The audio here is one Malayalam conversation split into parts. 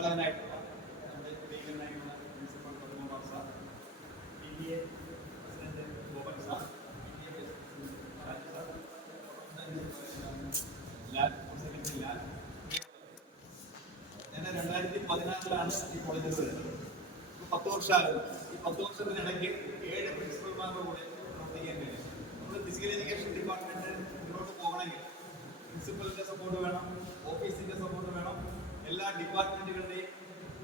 സംഘാടകനായിട്ടുള്ള നമ്മുടെ പ്രിയങ്കരനായിട്ടുള്ള principal Padmakumar sir, PTA president Gopan sir, PTA president Raj sir, Lal secretary Lal. ഞാൻ 2016 ഈ കോളേജിൽ വരുന്നത്. 10 വർഷമാകും. ഈ 10 വർഷത്തിനിടയ്ക്ക് 7 പ്രിൻസിപ്പൽമാരുടെ കൂടെ പ്രവർത്തിക്കാൻ കഴിയും. നമ്മൾ ഫിസിക്കൽ എഡ്യൂക്കേഷൻ ഡിപ്പാർട്ട്മെന്റ് മുന്നോട്ട് പോകണമെങ്കിൽ പ്രിൻസിപ്പലിന്റെ സപ്പോർട്ട് വേണം, ഓഫീസിന്റെ സപ്പോർട്ട് വേണം, എല്ലാ ഡിപ്പാർട്ട്മെന്റുകളുടെയും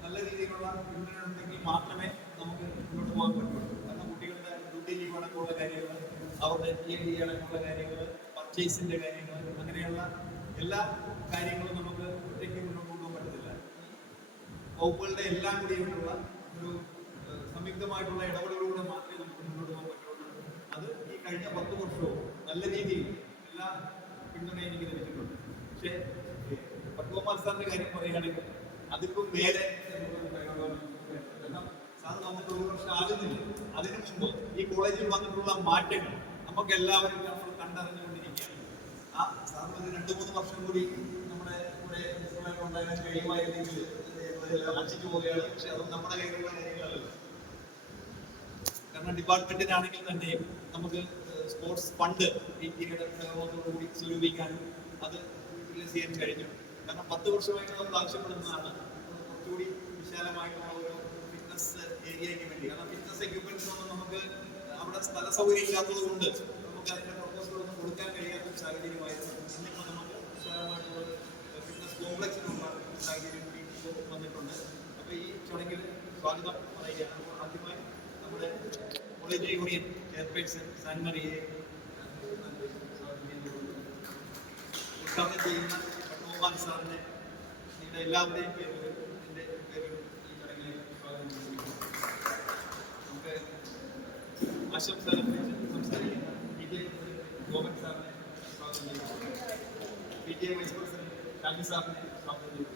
നല്ല രീതിയിലുള്ള പിന്തുണ ഉണ്ടെങ്കിൽ മാത്രമേ നമുക്ക് മുന്നോട്ട് പോകാൻ പറ്റുള്ളൂ. കാരണം കുട്ടികളുടെ ഡ്യൂട്ടി ലീവ് അടക്കമുള്ള കാര്യങ്ങൾ, അവരുടെ TLD അടക്കമുള്ള കാര്യങ്ങൾ, പർച്ചേസിന്റെ കാര്യങ്ങൾ, അങ്ങനെയുള്ള എല്ലാ കാര്യങ്ങളും നമുക്ക് ഒറ്റയ്ക്ക് മുന്നോട്ട് കൊണ്ടുപോകാൻ പറ്റത്തില്ല. വകുപ്പുകളുടെ എല്ലാം കൂടിയുള്ള ഒരു സംയുക്തമായിട്ടുള്ള ഇടപെടലുകളിലൂടെ മാത്രമേ നമുക്ക് മുന്നോട്ട് പോകാൻ പറ്റുള്ളൂ. അത് ഈ കഴിഞ്ഞ 10 വർഷവും നല്ല രീതിയിൽ എല്ലാ പിന്തുണ എനിക്ക് ലഭിച്ചിട്ടുണ്ട്. പക്ഷേ പത്മകുമാർ സാറിന്റെ കാര്യം പറയുകയാണെങ്കിൽ അതിപ്പം മേലെ കാരണം സാർ നമുക്ക് 1 വർഷം ആകുന്നില്ല. അതിനു മുമ്പ് ഈ കോളേജിൽ വന്നിട്ടുള്ള മാറ്റങ്ങൾ നമുക്ക് എല്ലാവരും നമ്മൾ കണ്ടറിഞ്ഞുകൊണ്ടിരിക്കുകയാണ്. ആ സാറിന് 2-3 വർഷം കൂടി നമ്മുടെ കൂടെ ഉണ്ടാകാൻ കഴിയുമായിരുന്നെങ്കിൽ അച്ഛക്ക് പോവുകയാണ്. പക്ഷെ അത് നമ്മുടെ കയ്യിലുള്ള കാര്യങ്ങളല്ലല്ലോ. കാരണം ഡിപ്പാർട്ട്മെന്റിനാണെങ്കിൽ തന്നെയും നമുക്ക് സ്പോർട്സ് ഫണ്ട് കൂടി സ്വരൂപിക്കാനും അത് യൂട്ടിലൈസ് ചെയ്യാൻ കഴിഞ്ഞു. കാരണം 10 വർഷമായിട്ട് നമ്മൾ ആവശ്യപ്പെടുന്നതാണ് കുറച്ചുകൂടി വിശാലമായിട്ടുള്ള ഒരു ഫിറ്റ്നസ് ഏരിയയ്ക്ക് വേണ്ടി. കാരണം ഫിറ്റ്നസ് എക്യുപ്മെന്റ്സ് ഒന്നും നമുക്ക് അവിടെ സ്ഥല സൗകര്യം ഇല്ലാത്തത് കൊണ്ട് നമുക്ക് അതിന്റെ പ്രൊപ്പോസലൊന്നും കൊടുക്കാൻ കഴിയാത്ത ഒരു സാഹചര്യമായിരുന്നു. ഇന്നിപ്പോൾ നമുക്ക് വിശാലമായിട്ടുള്ള ഫിറ്റ്നസ് കോംപ്ലക്സിനുള്ള സാഹചര്യം കൂടി വന്നിട്ടുണ്ട്. അപ്പോൾ ഈ ചടങ്ങിൽ സ്വാഗതം പറയുകയാണ്. ആദ്യമായി നമ്മുടെ കോളേജ് യൂണിയൻ ചെയർപേഴ്സൺ സാൻമറിയെ ഉദ്ഘാടനം ചെയ്യുന്ന പത്മകുമാർ സാറിനെ നിങ്ങളുടെ എല്ലാവരുടെയും പേരിൽ എൻ്റെ പേരിൽ ഈ ചടങ്ങിലേക്ക് സ്വാഗതം ചെയ്യുന്നു. നമുക്ക് ആശംസ സംസാരിക്കുന്ന PTA ഗോപൻ സാറിനെ സ്വാഗതം ചെയ്യുന്നു. PTA വൈസ് പ്രസിഡന്റ് രാജു സാറിനെ സ്വാഗതം ചെയ്യുന്നു.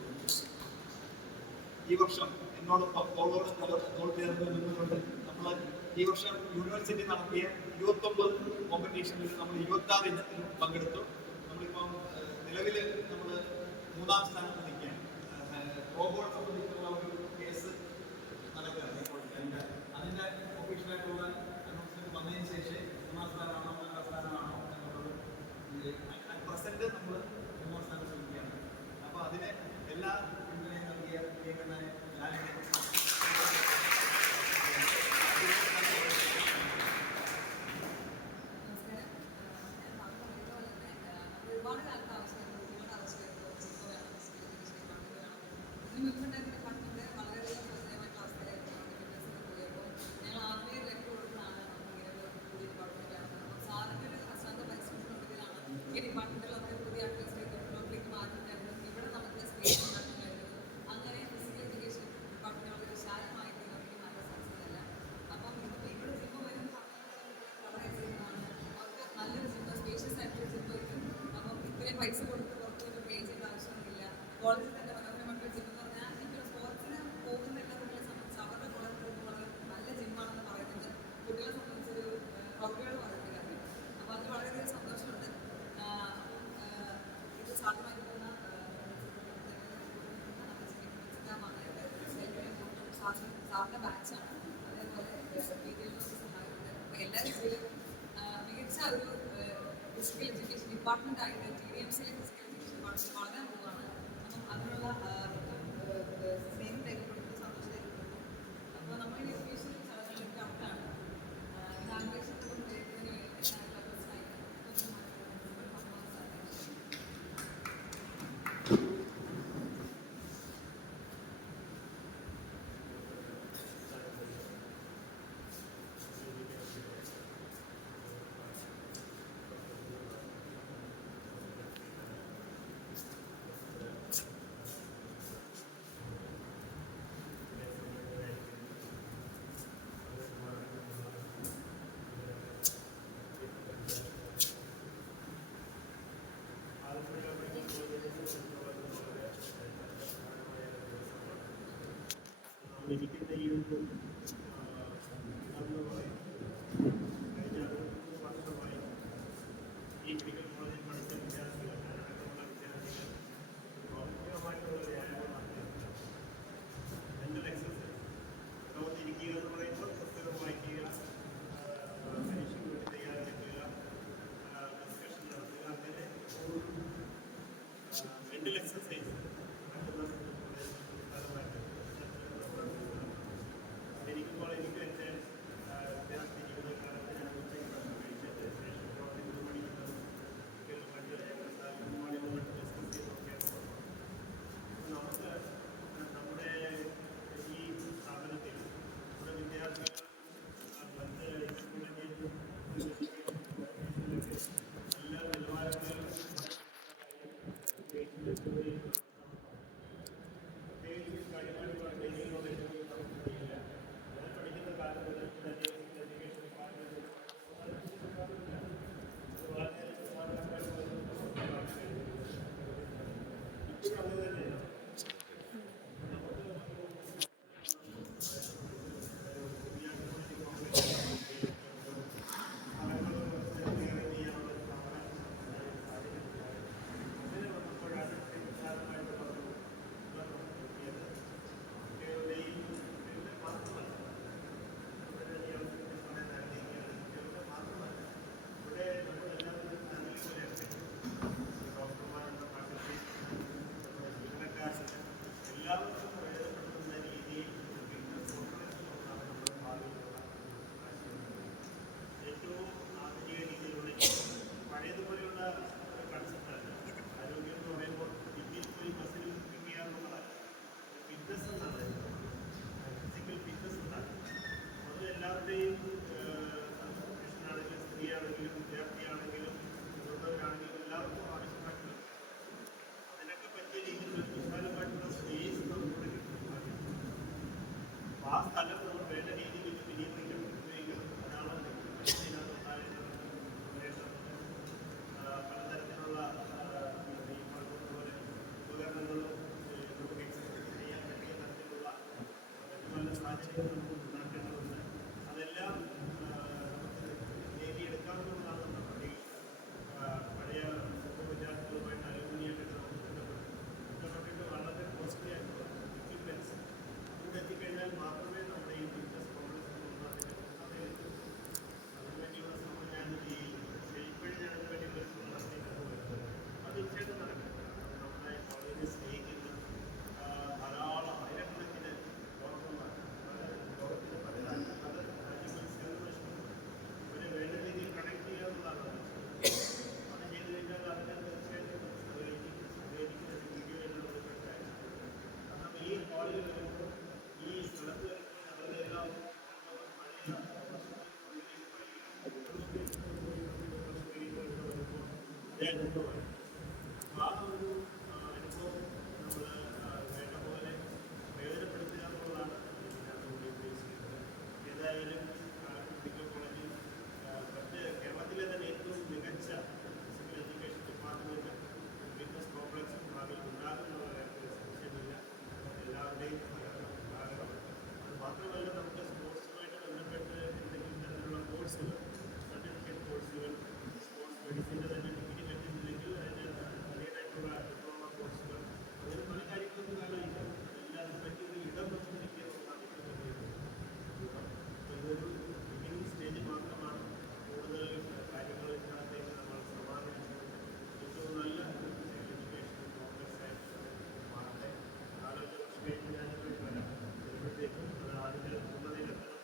ഈ വർഷം എന്നോടൊപ്പം തോളോട് ചേർന്ന് നിന്നുകൊണ്ട് നമ്മൾ ഈ വർഷം യൂണിവേഴ്സിറ്റി നടത്തിയ 29 കോമ്പറ്റീഷനിൽ നമ്മൾ 26 ഇനത്തിൽ പങ്കെടുത്തു. നമ്മളിപ്പം നിലവിൽ നമ്മൾ 3-ാം സ്ഥാനത്ത് നിൽക്കുകയാണ്. റോബോട്ട് സംബന്ധിച്ചുള്ള ഒരു കേസ് നടക്കുകയാണ് ഇപ്പോൾ. അതിൻ്റെ ഒഫീഷ്യലായിട്ടുള്ള അനൗൺസ്മെന്റ് വന്നതിന് ശേഷം 3-ാം സ്ഥാനമാണോ 2-ാം സ്ഥാനമാണോ എന്നുള്ളത് പ്രസന്റ് നമ്മൾ 3-ാം സ്ഥാനത്ത് നിൽക്കുകയാണ്. അപ്പോൾ അതിന് എല്ലാ പിന്തുണയും നൽകിയ പ്രിയങ്കരനായ ലാലിനെ പൈസ കൊടുത്ത് പുറത്തൊരു പേ ചെയ്യേണ്ട ആവശ്യമൊന്നുമില്ല. കോളേജിൽ തന്നെ മനോഹരമായിട്ടുള്ള ജിം എന്ന് പറഞ്ഞാൽ ഇപ്പോൾ സ്പോർട്സിന് പോകുന്നില്ല കുട്ടികളെ സംബന്ധിച്ച് അവരുടെ കോളേജിൽ വളരെ നല്ല ജിമ്മാണെന്ന് പറയുന്നത് കുട്ടികളെ സംബന്ധിച്ചൊരു പ്രൗഢിയോട് പറയുന്ന കാര്യം. അപ്പോൾ അതിൽ വളരെയധികം സന്തോഷമുണ്ട്. ഇത് സാധ്യമായി പോകുന്ന സാറിൻ്റെ ബാച്ചാണ്. അതേപോലെ സഹായിക്കുന്നത്. അപ്പോൾ എല്ലാ രീതിയിലും മികച്ച ഒരു ഫിസിക്കൽ എഡ്യൂക്കേഷൻ ഡിപ്പാർട്ട്മെന്റ് ആയിട്ട് TDMCയിലെ ഫിസിക്കൽ എഡ്യൂക്കേഷൻ ഡിപ്പാർട്ട്മെന്റ് വളരാൻ പോവുകയാണ്. അപ്പം അതിനുള്ള സ്നേഹം രേഖപ്പെടുത്തുന്നു, സന്തോഷം രേഖപ്പെടുത്തുന്നു. അപ്പോൾ നമ്മൾ ഈ എഡ്യൂക്കേഷൻ ചടങ്ങുകളിലൊക്കെ അവിടെയാണ് ഇനാഗ്രേഷൻ കൊണ്ടുവരുന്നതിന് വേണ്ടി അവസ്ഥകൾ നമുക്ക് ഉണ്ടാക്കേണ്ടതുണ്ട്. അതെല്ലാം നമുക്ക് നേടിയെടുക്കാവുന്നതാണ് നമ്മുടെ പ്രതീക്ഷ. പഴയ വിദ്യാർത്ഥികളുമായിട്ട് അലുമിനിയായിട്ട് നമുക്ക് ബന്ധപ്പെട്ടിട്ട് വളരെ കോസ്റ്റ്ലി ആയിട്ടുള്ള എക്യുപ്മെൻറ്റ്സ് ഇവിടെ എത്തിക്കഴിഞ്ഞാൽ മാത്രമേ നമ്മുടെ ഈ ബിസിനസ് കോൺഗ്രസ് അതിൻ്റെ പൂർണ്ണതയിലെത്തൂ. അതിനുവേണ്ടിയുള്ള ശ്രമം ഞാൻ ഇപ്പോഴും ഞാൻ അതിനുവേണ്ടിയുള്ള ശ്രമം നടത്തിയിട്ടാണ് വരുന്നത്. അത് തീർച്ചയായിട്ടും നടക്കും. നമ്മുടെ കോളേജിനെ സ്നേഹിക്കുന്ന ധാരാളം ആയിരക്കണക്കിന് ഡോക്ടർമാർ ലോകത്തിൻ്റെ പല രാജ്യങ്ങളിൽ സേവനമനുഷ്ഠിക്കുന്നു. ഇവരെ വേണ്ട രീതിയിൽ കണക്ട് ചെയ്യുക എന്നുള്ളതാണ്. അത് ചെയ്ത് കഴിഞ്ഞാൽ അതിനെ തീർച്ചയായിട്ടും സഹകരിക്കുന്ന വീഡിയോ എല്ലാം ഉൾപ്പെട്ടായിരുന്നു. കാരണം ഈ കോളേജിൽ വരുമ്പോൾ ഈ സ്ഥലത്ത് വരുമ്പോൾ അവരെല്ലാം പഴയ കൊണ്ടുപോയി. അപ്പോൾ ആ ഒരു അനുഭവം നമ്മൾ വേണ്ട പോലെ പ്രയോജനപ്പെടുത്തുക എന്നുള്ളതാണ് ഇതിനകത്ത് ഉദ്ദേശിക്കുന്നത്. ഏതായാലും മെഡിക്കൽ കോളേജിൽ മറ്റ് കേരളത്തിലെ തന്നെ ഏറ്റവും മികച്ച physical education department fitness complex ഭാവിയിൽ ഉണ്ടാകുന്നുള്ള കാര്യത്തിൽ സംശയമില്ല. എല്ലാവരുടെയും സഹകരണം ഉണ്ടാകണം. അത് മാത്രമല്ല നമുക്ക് സ്പോർട്സുമായിട്ട് ബന്ധപ്പെട്ട് എന്തെങ്കിലും തരത്തിലുള്ള കോഴ്സുകൾ, സർട്ടിഫിക്കറ്റ് കോഴ്സുകൾ, സ്പോർട്സ് മെഡിസിൻ്റെ തന്നെ ഡിഗ്രി പറ്റുന്നില്ലെങ്കിൽ അതിന് അതിനായിട്ടുള്ള ഡിപ്ലോമ കോഴ്സുകൾ, അങ്ങനെ പല കാര്യങ്ങൾക്കും കാലമില്ല. അതെല്ലാം അതിന് പറ്റിയൊരു ഇടം വന്നിരിക്കുക എന്നുള്ളതാണ് ഏറ്റവും വലിയ ഗുണം. അപ്പോൾ ഇതൊരു ബിഗിനിങ് സ്റ്റേജ് മാത്രമാണ്. കൂടുതൽ കാര്യങ്ങൾ ഇതിനകത്തേക്ക് നമ്മൾ സമാഹരിച്ചുകൊണ്ട് ഏറ്റവും നല്ല ഒരു ഫിസിക്കൽ എഡ്യൂക്കേഷൻ കോംപ്ലക്സ് ആയിട്ട് മാറട്ടെ. 4-5 വർഷം കഴിഞ്ഞ് ഞാനിവിടെ വരാം. വരുമ്പോഴത്തേക്കും അത് അതിൻ്റെ പൂർണ്ണതയിലെത്തണം.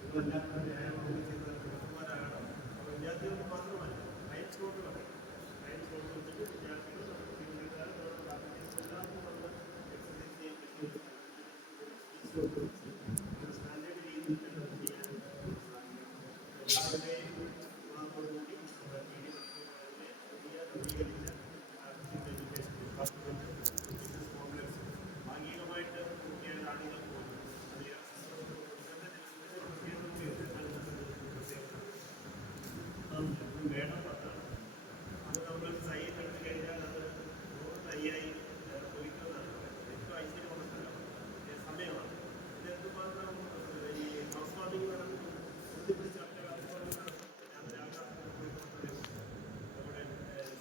നിങ്ങളെല്ലാം വ്യായാമം ചെയ്ത് ഡോക്ടർമാരാകണം. അപ്പോൾ വിദ്യാർത്ഥികൾക്ക് മാത്രമല്ല, സയൻസ് കൊണ്ട് പറയും. സയൻസ് കൊണ്ട് വെച്ചിട്ട് വിദ്യാർത്ഥികൾ നമ്മുടെ ജീവിതകാലം എല്ലാവർക്കും നമ്മൾ എക്സസൈസ് ചെയ്യാൻ പറ്റും. സ്റ്റാൻഡേർഡ് രീതിയിൽ തന്നെ ചെയ്യാൻ സാധിക്കും. എല്ലാവരുടെയും കൂടി പുതിയ നവീകരിച്ച physical education department business complex ഭാഗികമായിട്ട് പൂർത്തിയായ ആളുകൾ പോലും വേണം പത്താണ്. അത് നമ്മൾ സൈറ്റ് എടുത്തു കഴിഞ്ഞാൽ അത് 150,000 ചോദിക്കുന്നതാണ് പറയുന്നത്. ഏറ്റവും ഐശ്വര്യം ഉള്ള സ്ഥലമാണ്, സമയമാണ്. ഇത് എന്തുമാത്രം ഈ ഹൗസ് വാമിംഗ് നടക്കും, ബുദ്ധിമുട്ട് ചർച്ച അതുപോലെ നടക്കും. ഞാൻ രാവിലെ നമ്മുടെ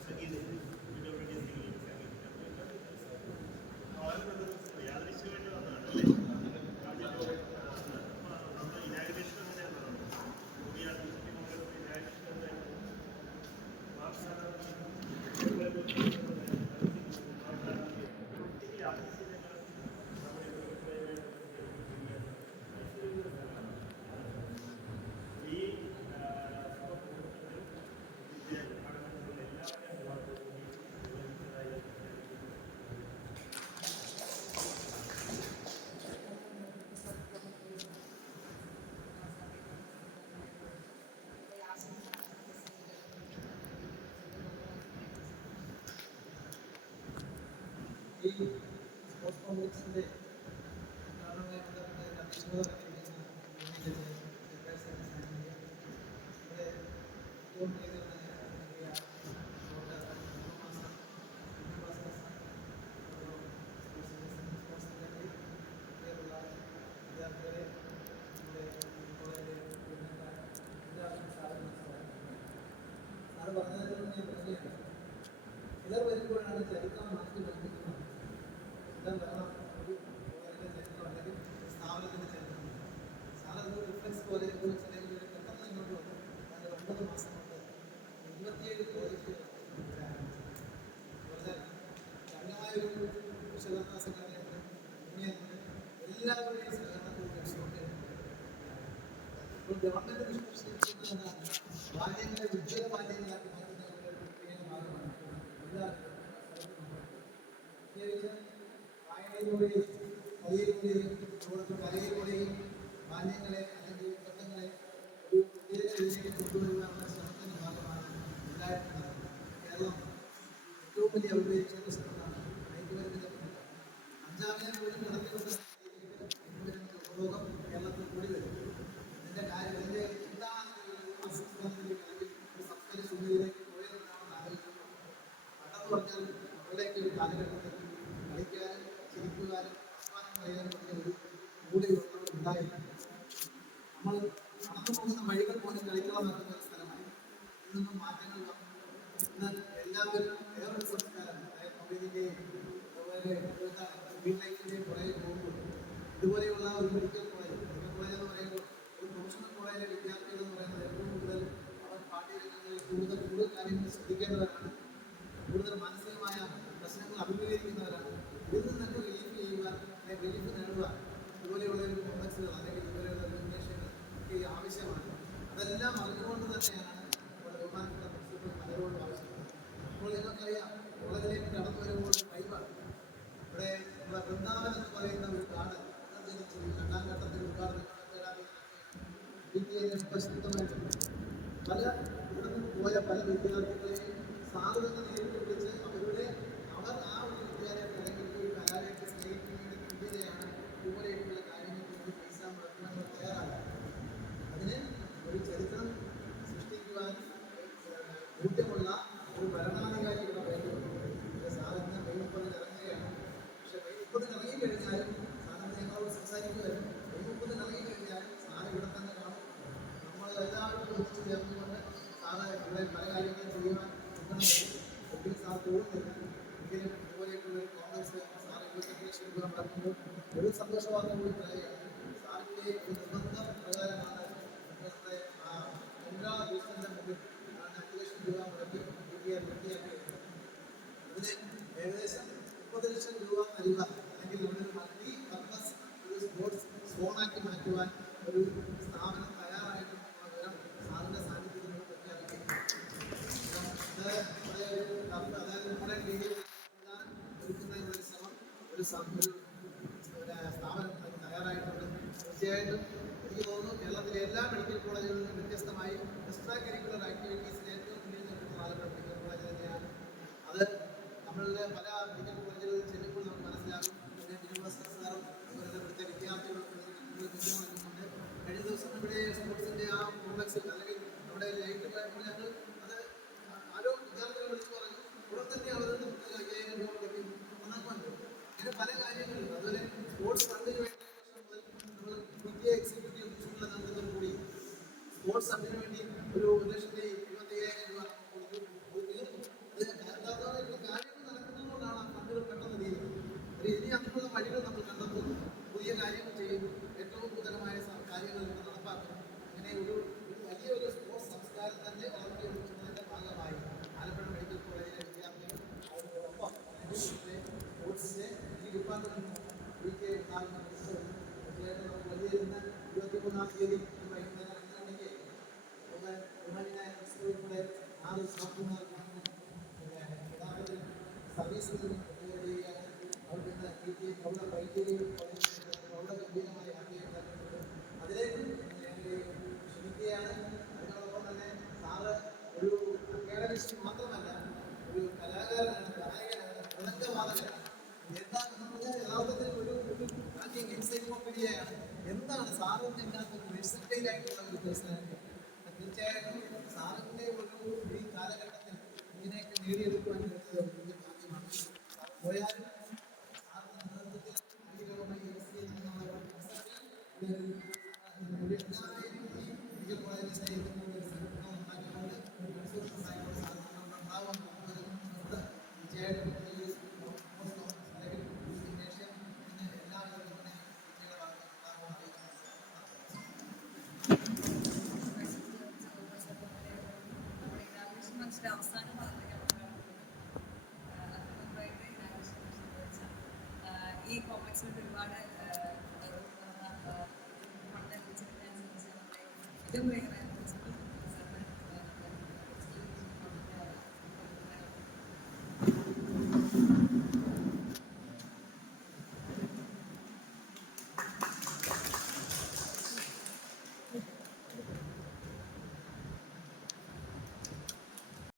സംഗീതം വീഡിയോയുടെ യാദൃശ്യമായിട്ട് വന്നതാണ് അല്ലേ? നമ്മുടെ ഇനാഗ്രേഷൻ അങ്ങനെയാണ് നടന്നത്. പുതിയ ഡിസ്ട്രിക്ട് കോൺഗ്രസ് ഇനാഗ്രേഷൻ എന്തായിരുന്നു? ഈ സ്പോർട്സ് കോംപ്ലക്സിൻ്റെ കാരണമായി ബന്ധപ്പെട്ട അഭിഷേകം ഇവിടെ ഏറ്റവും വിദ്യാർത്ഥികളെ നമ്മുടെ കോളേജിലെ എല്ലാവർക്കും സാറ് പറഞ്ഞതിൽ ഞാൻ പറയുകയാണ്. ചിലർ വരുമ്പോഴാണ് ചരിത്രം മാറ്റി പഠിപ്പിക്കുന്നത്. ചിലർ വരണം ഒരു കോളേജിൻ്റെ ചരിത്രം അല്ലെങ്കിൽ സ്ഥാപനത്തിൻ്റെ ചരിത്രം. സാറത് റിഫ്ലക്സ് പോലെ ചിലർ പെട്ടെന്ന് ഇങ്ങോട്ട് വന്നു. അത് 9 മാസം കൊണ്ട് 27 പ്രോജക്റ്റുകൾ ആരംഭിച്ചു. പറഞ്ഞാൽ ഗണ്യമായൊരു വിശകലന സംഘടനയുണ്ട്, യൂണിയനുണ്ട്, എല്ലാവരുടെയും സഹകരണത്തോട് ലക്ഷ്യമുണ്ട്. ഇപ്പോൾ ഗവൺമെൻറ് നിഷ്കർഷിക്കുന്നതാണ് ബാല്യങ്ങളെ ഉജ്ജ്വല ബാല്യങ്ങളാക്കി മാറ്റുന്നതിൻ്റെ ഒരു പ്രത്യേക ഭാഗമാണ് എല്ലാവർക്കും വായനയിലൂടെയും കലയിലൂടെയും അതോടൊപ്പം കലയിലൂടെയും ബാല്യങ്ങളെ അല്ലെങ്കിൽ ബന്ധങ്ങളെ ഒരു പ്രത്യേക രീതിയിലേക്ക് കൊണ്ടുവരുവാനുള്ള ശ്രമത്തിൻ്റെ ഭാഗമാണ് എല്ലാവരും നടക്കുന്നത്. കേരളം ഏറ്റവും വലിയ അഭിപ്രായിച്ച സ്ഥലത്താണ് മയക്കുമരുന്നിൻ്റെ പ്രമുഖ 5-ാം പോലും നടത്തിക്കൊണ്ട ഉപഭോഗം കേരളത്തിൽ കൂടി വരും. ഇതിൻ്റെ കാര്യം ഇതിൻ്റെ എന്താണ് അസുഖത്തിലേക്ക് അല്ലെങ്കിൽ ഒരു സത്കര ശുദ്ധിയിലേക്ക് പോയതെന്നാണെന്ന് ആലോചിക്കുന്നത്. പണ്ടെന്ന് പറഞ്ഞാൽ അവരുടെയൊക്കെ ഒരു കാലഘട്ടത്തിൽ കളിക്കാനും ചിരിക്കുവാനും നമ്മൾ നടന്നു പോകുന്ന വഴികൾ പോലും കളിക്കളം നടക്കുന്ന ഒരു സ്ഥലമായി. ഇന്നൊന്നും മാറ്റങ്ങൾ വന്നു. ഇന്ന് എല്ലാവരും വേറൊരു സംസ്കാരം, അതായത് മൊബൈലിൻ്റെയും അതുപോലെ വീട്ടിലേക്കിൻ്റെയും പുറകെ പോകുമ്പോൾ ഇതുപോലെയുള്ള ഒരു മെഡിക്കൽ കോളേജ് എന്ന് പറയുമ്പോൾ ഒരു പ്രൊഫഷണൽ കോളേജിലെ വിദ്യാർത്ഥികൾ എന്ന് പറയുന്നത് ഏറ്റവും കൂടുതൽ അവർ പാഠ്യരംഗങ്ങളിൽ കൂടുതൽ കാര്യങ്ങൾ ശ്രദ്ധിക്കേണ്ടവരാണ്, കൂടുതൽ മാനസികമായ പ്രശ്നങ്ങൾ അഭിമുഖീകരിക്കുന്നവരാണ്. ഇതിൽ നിന്നൊക്കെ റിലീഫ് ചെയ്യുവാൻ അല്ലെങ്കിൽ റിലീഫ് നേടുവാൻ ഇതുപോലെയുള്ള ഒരു കോംപ്ലക്സുകൾ അല്ലെങ്കിൽ ഇതുപോലെയുള്ള റിക്കഗ്നേഷനുകൾ ഒക്കെ ആവശ്യമാണ്. അതെല്ലാം അറിഞ്ഞുകൊണ്ട് തന്നെയാണ് ബഹുമാനപ്പെട്ട പ്രിൻസിപ്പൽ പലരോടും ആവശ്യപ്പെടുന്നത്. അപ്പോൾ നിങ്ങൾക്കറിയാം, കോളേജിലേക്ക് കടന്നു വരുമ്പോൾ വൈബാണ്. ഇവിടെ വൃന്ദാവൻ എന്ന് പറയുന്ന ഒരു കാർഡ് രണ്ടാം ഘട്ടത്തിൽ ഉദ്ഘാടനം പല ഇവിടെ നിന്ന് പോയ പല വിദ്യാർത്ഥികളെയും സാറ് തന്നെ നേരിട്ട് വിളിച്ച് അവർ ആ ഒരു വിദ്യാലയത്തിൽ അല്ലെങ്കിൽ ഒരു കലാലയത്തെ സ്നേഹിക്കുന്നതിന് തുല്യതയാണ് ഇതുപോലെയുള്ള കാര്യങ്ങൾക്ക് പൈസ മുടക്കുവാൻ തയ്യാറാണ്. അതിന് ഒരു ചരിത്രം സൃഷ്ടിക്കുവാൻ ഊറ്റമുള്ള ഒരു ഭരണാധികാരി ഇവിടെ വേണ്ടിയുണ്ട്. സാർ ഇന്ന് മെയ് 30 ഇറങ്ങുകയാണ്. പക്ഷെ മെയ് 30 ഇറങ്ങിക്കഴിഞ്ഞാലും സാറിന് ഞങ്ങളോട് സംസാരിക്കുമായിരുന്നു. മെയ് 30 ഇറങ്ങിക്കഴിഞ്ഞാലും സാർ ഇവിടെ തന്നെ കാണും. നമ്മൾ എല്ലാവരും ഒന്നിച്ച് ചേർന്നുകൊണ്ട് സാറ് ഇവിടെ പല കാര്യങ്ങളും ചെയ്യുവാൻ ഒരിക്കലും സാർ തോന്നുന്നില്ല. എങ്കിലും ഇതുപോലെയുള്ള ഒരു കോൺഗ്രസ് സാർ ഇവിടെ നടക്കുമ്പോൾ ഒരു സന്തോഷവാദം കൂടി പറയുകയാണ്. സാറിൻ്റെ ഒരു നിർബന്ധ പ്രകാരമാണ് നമ്മുടെ എല്ലാ ദിവസത്തിൻ്റെ മുമ്പിൽ 5 ലക്ഷം രൂപ മുടക്കി വൃത്തിയാക്കിയത്. അതിന് ഏകദേശം 30 ലക്ഷം രൂപ നൽകുക അല്ലെങ്കിൽ നമ്മുടെ മൾട്ടി പർപ്പസ് ഒരു സ്പോർട്സ് സോണാക്കി മാറ്റുവാൻ ഒരു സ്ഥാപനം തയ്യാറായിട്ടുള്ള വിവരം സാറിൻ്റെ സാന്നിധ്യത്തിൽ നമ്മൾ പ്രഖ്യാപിക്കും. അതായത് നമ്മുടെ രീതിയിൽ ഒരുക്കുന്ന ഒരു ശ്രമം ഒരു സ്ഥാപനം തയ്യാറായിട്ടുണ്ട്. തീർച്ചയായിട്ടും എനിക്ക് തോന്നുന്നു കേരളത്തിലെ എല്ലാ മെഡിക്കൽ കോളേജുകളിൽ നിന്നും വ്യത്യസ്തമായി എക്സ്ട്രാ കരിക്കുലർ ആക്ടിവിറ്റീസിൽ ഏറ്റവും മുന്നിൽ നിൽക്കുന്ന ആളുകൾ മെഡിക്കൽ കോളേജ് തന്നെയാണ്. അത് നമ്മളുടെ പല മെഡിക്കൽ കോളേജുകളിൽ ചെല്ലുമ്പോൾ നമുക്ക് മനസ്സിലാകും. യൂണിവേഴ്സിറ്റി സാറും അതുപോലെ ഇവിടുത്തെ വിദ്യാർത്ഥികൾക്ക് നൽകുന്നുണ്ട്. കഴിഞ്ഞ ദിവസം ഇവിടെ സ്പോർട്സിൻ്റെ ആ കോംപ്ലക്സിൽ അല്ലെങ്കിൽ നമ്മുടെ ലൈറ്റുള്ള ഞങ്ങൾ അത് ആരോ വിദ്യാർത്ഥികൾ വിളിച്ചു പറഞ്ഞു, ഉടൻ തന്നെ അവർ നമുക്ക് 5000 രൂപ കൊടുക്കും നന്നാക്കുവാൻ. അങ്ങനെ പല കാര്യങ്ങളും. അതുപോലെ സ്പോർട്സ് ഫണ്ടിന് വേണ്ടി മുതൽ നമ്മൾ പുതിയ എക്സിക്യൂട്ടീവ് ഓഫീസുകളുടെ നേതൃത്വം കൂടി സ്പോർട്സ് ഫണ്ടിന് വേണ്ടി ഒരു 1,75,000 രൂപ കൊടുക്കും. കാര്യങ്ങൾ നടക്കുന്നതുകൊണ്ടാണ് ആ ഫണ്ടുകൾ പെട്ടെന്ന് തീരുന്നത്. ഇനി അങ്ങനെയുള്ള വഴികൾ നമ്മൾ കണ്ടെത്തുന്നു, പുതിയ കാര്യങ്ങൾ ചെയ്യുന്നു, ഏറ്റവും നൂതനമായ കാര്യങ്ങൾ ഇവിടെ നടപ്പാക്കുന്നു. അങ്ങനെ ഒരു വലിയൊരു സ്പോർട്സ് സംസ്കാരം തന്നെ വളർത്തിയെടുക്കുന്നതിൻ്റെ ഭാഗമായി ആലപ്പുഴ മെഡിക്കൽ കോളേജിലെ വിദ്യാർത്ഥികൾ അവരോടൊപ്പം സ്പോർട്സിൻ്റെ ഈ ഡിപ്പാർട്ട്മെൻറ്റ് ഉണ്ടാകുന്ന തീർച്ചയായിട്ടും നമുക്ക് വലിയ ഇന്ന് 23-ാം തീയതി വൈകുന്നേരം 5 മണിക്ക് ബഹുമാന്യനായ പ്രിൻസിപ്പലിലൂടെ 6 സ്റ്റാഫുമാർ യഥാർത്ഥത്തിൽ സർവീസിൽ നിന്ന് ചെയ്യുകയാണ്. അവർക്ക് ഇന്ന് പ്രൗഢ വൈദ്യുതിയും പ്രൗഢ ഗംഭീരമായി ആക്കിയെടുത്തിട്ടുണ്ട്. അതിലേക്ക് ഞങ്ങൾ ക്ഷണിക്കുകയാണ്. അതിനോടൊപ്പം തന്നെ സാറ് ഒരു അക്കാഡമിസ്റ്റ് മാത്രമല്ല, ഒരു കലാകാരനാണ്, ഗായകനാണ്, മൃദംഗവാദകനാണ്. എന്താണെന്ന് പറഞ്ഞാൽ യഥാർത്ഥത്തിൽ ഒരു എൻസൈക്ലോപീഡിയയാണ്. എന്താണ് സാറിന് ഇല്ലാത്തൊരു വെഴ്സറ്റൈൽ ആയിട്ടുള്ള ഒരു പേഴ്സണാലിറ്റി. തീർച്ചയായിട്ടും സാറിൻ്റെ ഈ കാലഘട്ടത്തിൽ ഇങ്ങനെയൊക്കെ നേടിയെടുക്കുവാൻ വലിയ ഭാഗ്യമാണ്. പോയാലും സാറിൻ്റെ നേതൃത്വത്തിൽ അധികമായി തീർച്ചയായിട്ടും അവസാന ഭാഗത്തേക്ക് ഈ കോംപ്ലക്സിൽ ഒരുപാട് ഫണ്ട് ലഭിച്ചതിനനുസരിച്ച് നമ്മുടെ ഏറ്റവും